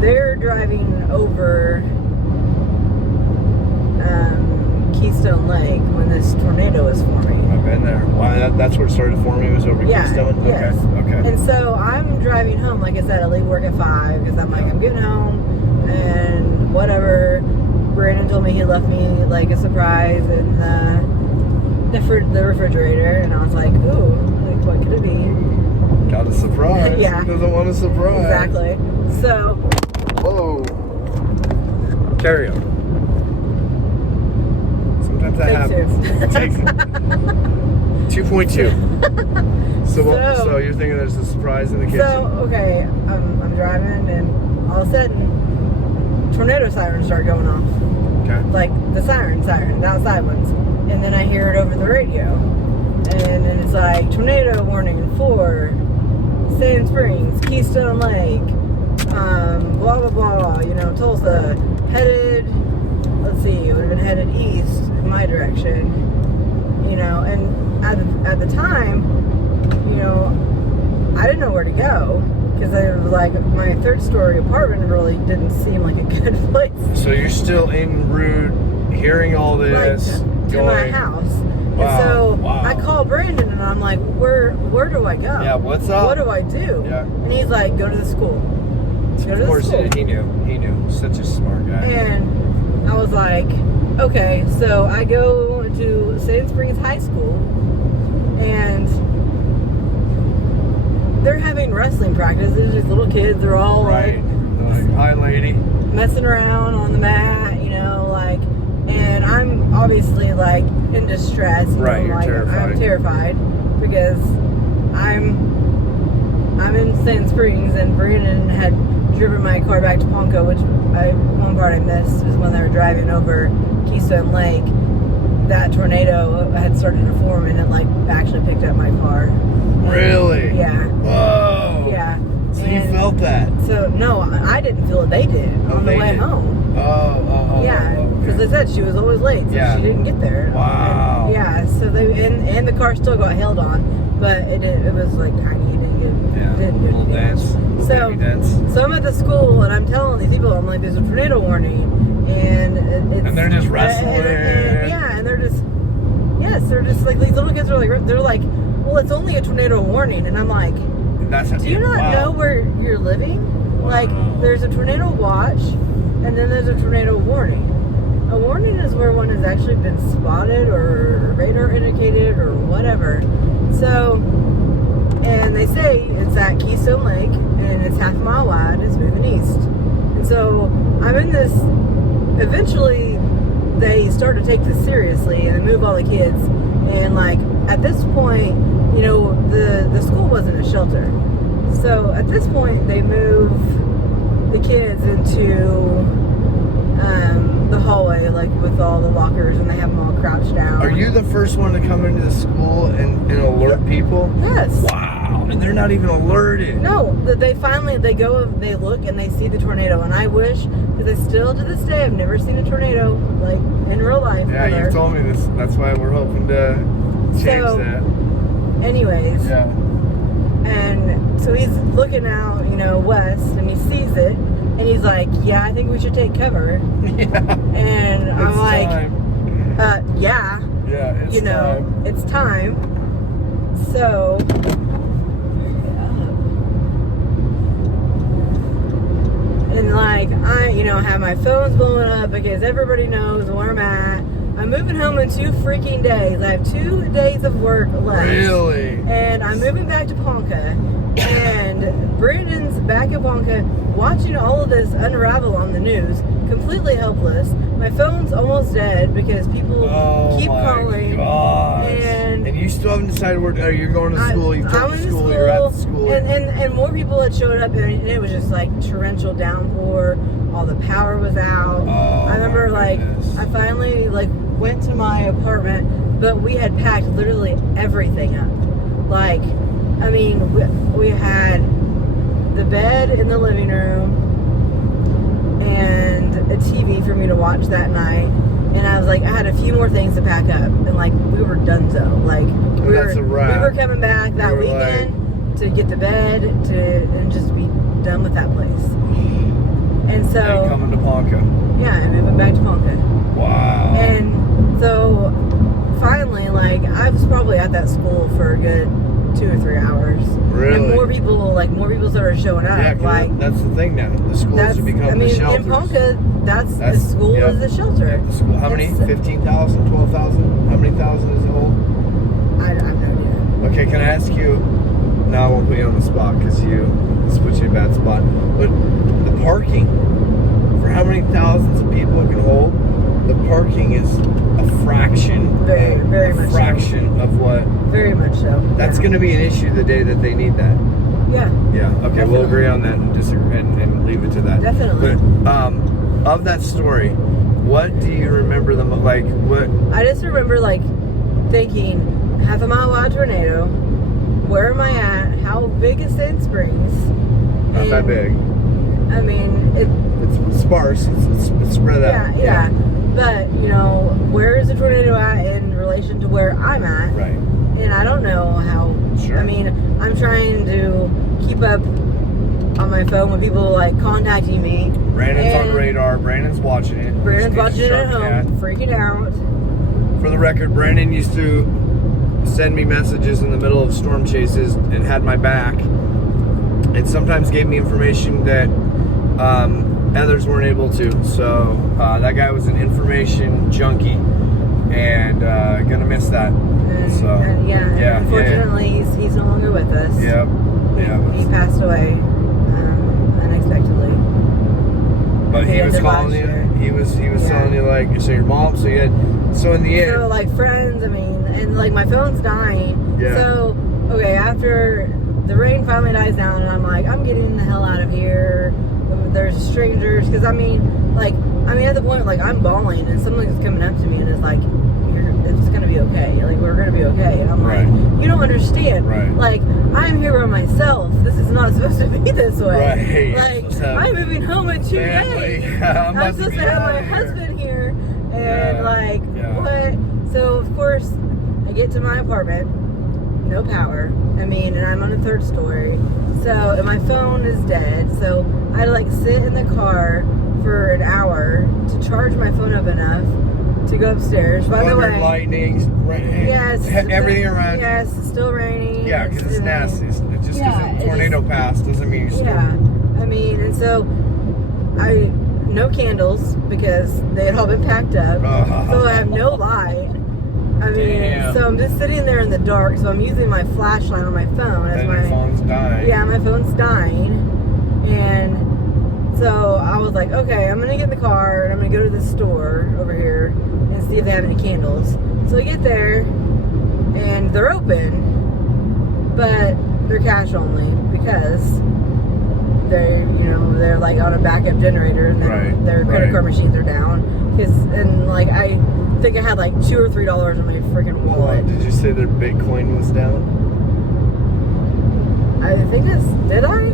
they're driving over Keystone Lake when this tornado was forming. I've been there. Wow, that's where it started forming, was over Keystone? Yes. Okay. And so I'm driving home. Like I said, I leave work at 5 because I'm like, I'm getting home and whatever. Brandon told me he left me like a surprise in the refrigerator, and I was like, ooh, like what could it be? Got a surprise. Yeah. Who doesn't want a surprise? Exactly. So. Whoa. Carry on. Sometimes that happens. Take 2.2. So you're thinking there's a surprise in the kitchen? So, okay, I'm driving, and all of a sudden, tornado sirens start going off. Okay. Like the siren, the outside ones. And then I hear it over the radio. And then it's like, tornado warning for Sand Springs, Keystone Lake, blah, blah, blah, you know, Tulsa, headed, let's see, it would have been headed east in my direction, you know, and at the time, you know, I didn't know where to go, because I was like, my 3rd-story apartment really didn't seem like a good place. So you're still en route, hearing all this, like, to my house. Wow, and so wow. I call Brandon, and I'm like, where do I go? Yeah, what's up? What do I do? Yeah. And he's like, go to the school. Of course he knew. He knew. Such a smart guy. And I was like, okay, so I go to Sand Springs High School, and they're having wrestling practice. There's these little kids. They're all like, hi, lady, messing around on the mat, you know, like. And I'm obviously like in distress. Right, you're terrified. I'm terrified because I'm in Sand Springs, and Brandon had driven my car back to Ponca, which one part I missed is when they were driving over Keystone Lake. That tornado had started to form, and it like actually picked up my car. Really? Yeah. Whoa. Yeah. So you felt that? So no, I didn't feel it. They did on the way home. Oh. Yeah, because I said she was always late, so she didn't get there. Wow. And, yeah, so they and the car still got held on, but it was like tiny. It didn't get little dance. So I'm at the school, and I'm telling these people, I'm like, there's a tornado warning, and and they're just wrestling. And they're just like, these little kids are like, they're like, well, it's only a tornado warning, and I'm like, do you not know where you're living? Like, there's a tornado watch, and then there's a tornado warning. A warning is where one has actually been spotted or radar indicated or whatever. So, and they say it's at Keystone Lake, and it's half a mile wide, and it's moving east. And so I'm in this, eventually they start to take this seriously, and they move all the kids. And like, at this point, you know, the school wasn't a shelter. So at this point, they move the kids into the hallway, like with all the lockers, and they have them all crouched down. Are you the first one to come into the school and alert people? Yes. Wow. And they're not even alerted. No, they go, they look, and they see the tornado. And I wish, because I still to this day, I've never seen a tornado like in real life. Yeah, ever. you've told me this. That's why we're hoping to change that. Anyways. Yeah. And so he's looking out, you know, west, and he sees it, and he's like, yeah, I think we should take cover. Yeah. And I'm like, yeah, it's you know, time. It's time. So, and like, I, you know, have my phone's blowing up because everybody knows where I'm at. I'm moving home in 2 freaking days. I have 2 days of work left. Really? And I'm moving back to Ponca. And Brandon's back at Ponca watching all of this unravel on the news, completely helpless. My phone's almost dead because people keep calling. Gosh. And you still haven't decided where you're going to school. You're at the school. And more people had showed up, and it was just like torrential downpour. All the power was out. I remember, like, I finally went to my apartment, but we had packed literally everything up. Like, I mean, we had the bed in the living room and a TV for me to watch that night. And I was like, I had a few more things to pack up, and like, we were donezo. Like, we were coming back that weekend to get to bed and just be done with that place. Ponca. Yeah, I'm moving back to Ponca. Wow. And so finally, like, I was probably at that school for a good 2 or 3 hours. Really? And more people started showing up. Yeah, like that's the thing now. The schools have become the shelters. In Ponca, that's the school is the shelter. The school, how many? 15,000, 12,000? How many thousand is it old? I have no idea. Okay, can I ask you? No, I won't put you on the spot because this puts you in a bad spot. But the parking, for how many thousands of people it can hold, the parking is a fraction. Very much fraction so. Of what? Very much so. That's going to be an issue the day that they need that. Yeah. Yeah. Okay, Definitely. We'll agree on that and disagree and leave it to that. Definitely. But of that story, what do you remember the like? What? I just remember like thinking, half a mile wide tornado. Where am I at? How big is Sand Springs? Not that big. I mean, it's sparse. It's spread out. Yeah. But where is the tornado at in relation to where I'm at? Right. And I don't know how. Sure. I mean, I'm trying to keep up on my phone with people like contacting me. Brandon's on the radar. Brandon's watching it. Brandon's watching it at home, freaking out. For the record, Brandon used to send me messages in the middle of storm chases and had my back. And sometimes gave me information that others weren't able to. So that guy was an information junkie, and gonna miss that. Unfortunately, he's no longer with us. Yep. He passed away unexpectedly. But he was calling you. He was telling you like, so your mom. So you had. So in the end. So like friends. I mean, and like my phone's dying. Yeah. So okay, after the rain finally dies down, and I'm like, I'm getting the hell out of here. There's strangers, because at the point like I'm bawling, and something's coming up to me, and it's like, it's gonna be okay. Like we're gonna be okay. And I'm like, you don't understand. Right. Like I'm here by myself. This is not supposed to be this way. Right. Like I'm moving home in 2 days. I'm supposed to have my husband here, and what? So of course I get to my apartment, no power. I mean, and I'm on the 3rd story. So, and my phone is dead. So I had to like sit in the car for an hour to charge my phone up enough to go upstairs. By the way, lightning, rain, everything around you. Yes, it's still raining. Yeah, because it's nasty. It's just because a tornado passed doesn't mean you're still. Yeah, I mean, and so no candles because they had all been packed up. So I have no light. I mean, so I'm just sitting there in the dark. So I'm using my flashlight on my phone as your phone's dying. Yeah, my phone's dying, and so I was like, okay, I'm gonna get in the car and I'm gonna go to the store over here and see if they have any candles. So I get there, and they're open, but they're cash only because they're like on a backup generator, and their credit card machines are down. I think I had like $2 or $3 in my freaking wallet. Did you say their Bitcoin was down? I think did I?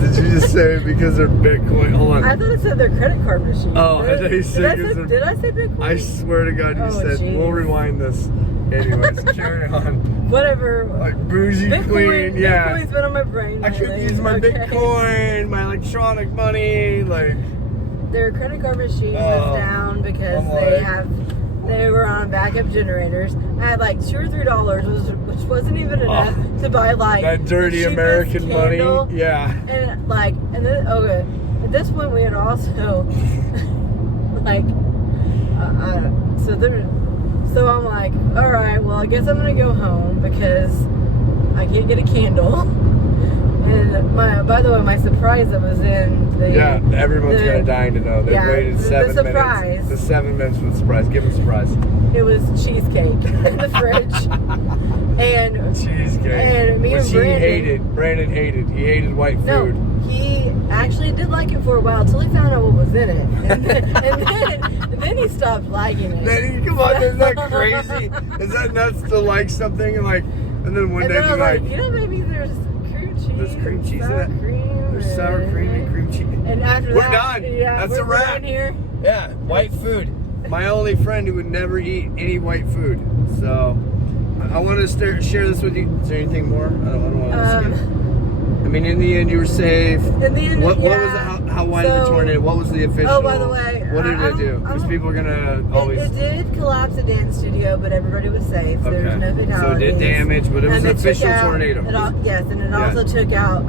Did you just say because their Bitcoin? Hold on. I thought it said their credit card machine. Oh, I thought you said did I say Bitcoin? I swear to God, you said. Geez. We'll rewind this. Anyways, carry on. Whatever. Like bougie queen, yeah. Bitcoin's been on my brain. I couldn't use my Bitcoin, my electronic money, like. Their credit card machine was down because they were on backup generators. I had like $2 or $3, which wasn't even enough to buy like that dirty American candle. money. Yeah. And then at this point we had also so I'm like, all right, well I guess I'm gonna go home because I can't get a candle. And by the way, my surprise that was in the... Yeah, everyone's gonna dying to know. They waited 7 minutes. The surprise. The 7 minutes for the surprise. Give them a surprise. It was cheesecake in the fridge. And cheesecake. And me and Brandon hated. He hated white food. No, he actually did like it for a while until he found out what was in it. And then he stopped liking it. Come on, isn't that crazy? Is that nuts to like something and then one day you're like... maybe there's... There's cream cheese in it. There's sour cream and cream cheese. And after we're done. Yeah, that's a wrap. Here. Yeah, white food. My only friend who would never eat any white food. So I want to share this with you. Is there anything more? I don't want to skip. I mean, in the end, you were safe. In the end, what was it? How wide of a tornado? What was the official? Oh, by the way, what did it do? Because people are gonna always. It did collapse a dance studio, but everybody was safe. Okay. There was no fatalities. So it did damage, but it was an official tornado. Yes, and it also took out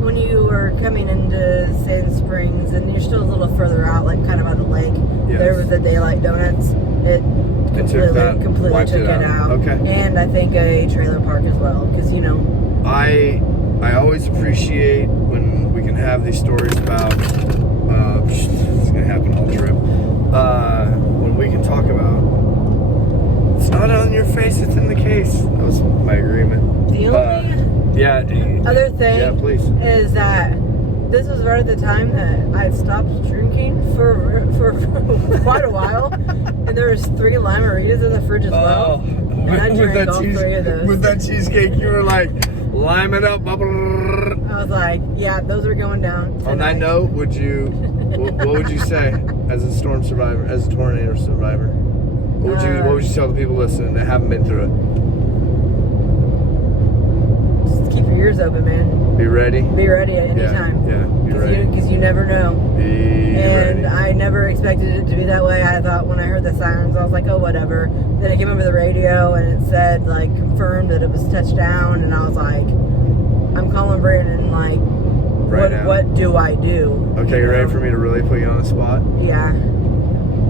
when you were coming into Sand Springs, and you're still a little further out, like kind of on the lake. Yes. There was a Daylight Donuts. It completely took it out. Okay. And I think a trailer park as well, because I always appreciate when we can have these stories about it's gonna happen all trip. When we can talk about it's not on your face, it's in the case. That was my agreement. The only other thing is that this was right at the time that I'd stopped drinking for quite a while, and there was 3 Lime-A-Ritas in the fridge as well. And I drank all 3 of those. With that cheesecake, you were like, lime it up. I was like, yeah, those are going down tonight. On that note, what would you say as a storm survivor, as a tornado survivor? What would you tell the people listening that haven't been through it? Just keep your ears open, man. Be ready. Be ready at any time. Yeah, be ready. Because you never know. Be ready. I never expected it to be that way. I thought when I heard the sirens, I was like, oh, whatever. Then it came over the radio and it said, like, confirmed that it was touchdown. And I was like, I'm calling Brandon, like, what do I do? Okay, you ready for me to really put you on the spot? Yeah.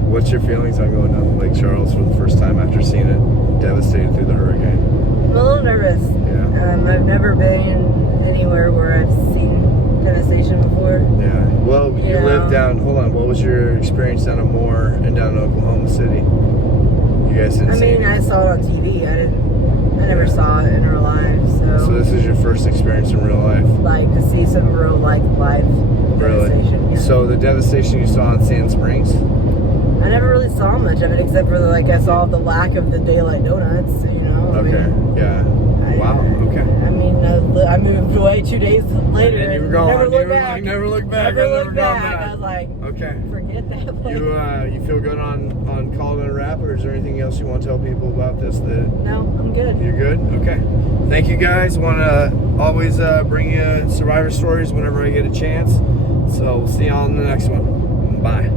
What's your feelings on going down to Lake Charles for the first time after seeing it devastated through the hurricane? I'm a little nervous. Yeah. I've never been anywhere where I've seen devastation before. Yeah. Well, you live down. Hold on. What was your experience down in Moore and down in Oklahoma City? You guys didn't see it? I saw it on TV. I never saw it in real life. So this is your first experience in real life. Like to see some real live devastation. Yeah. So the devastation you saw in Sand Springs? I never really saw much of it except for I saw the lack of the Daylight Donuts. Okay. Wow. Okay. I mean, I moved away 2 days later. And you were gone. Never looked back. Never looked back. Never looked back. I was like, okay. Forget that place. You feel good on calling it a wrap, or is there anything else you want to tell people about this? No, I'm good. You're good? Okay. Thank you guys. Want to always bring you survivor stories whenever I get a chance. So we'll see you on the next one. Bye.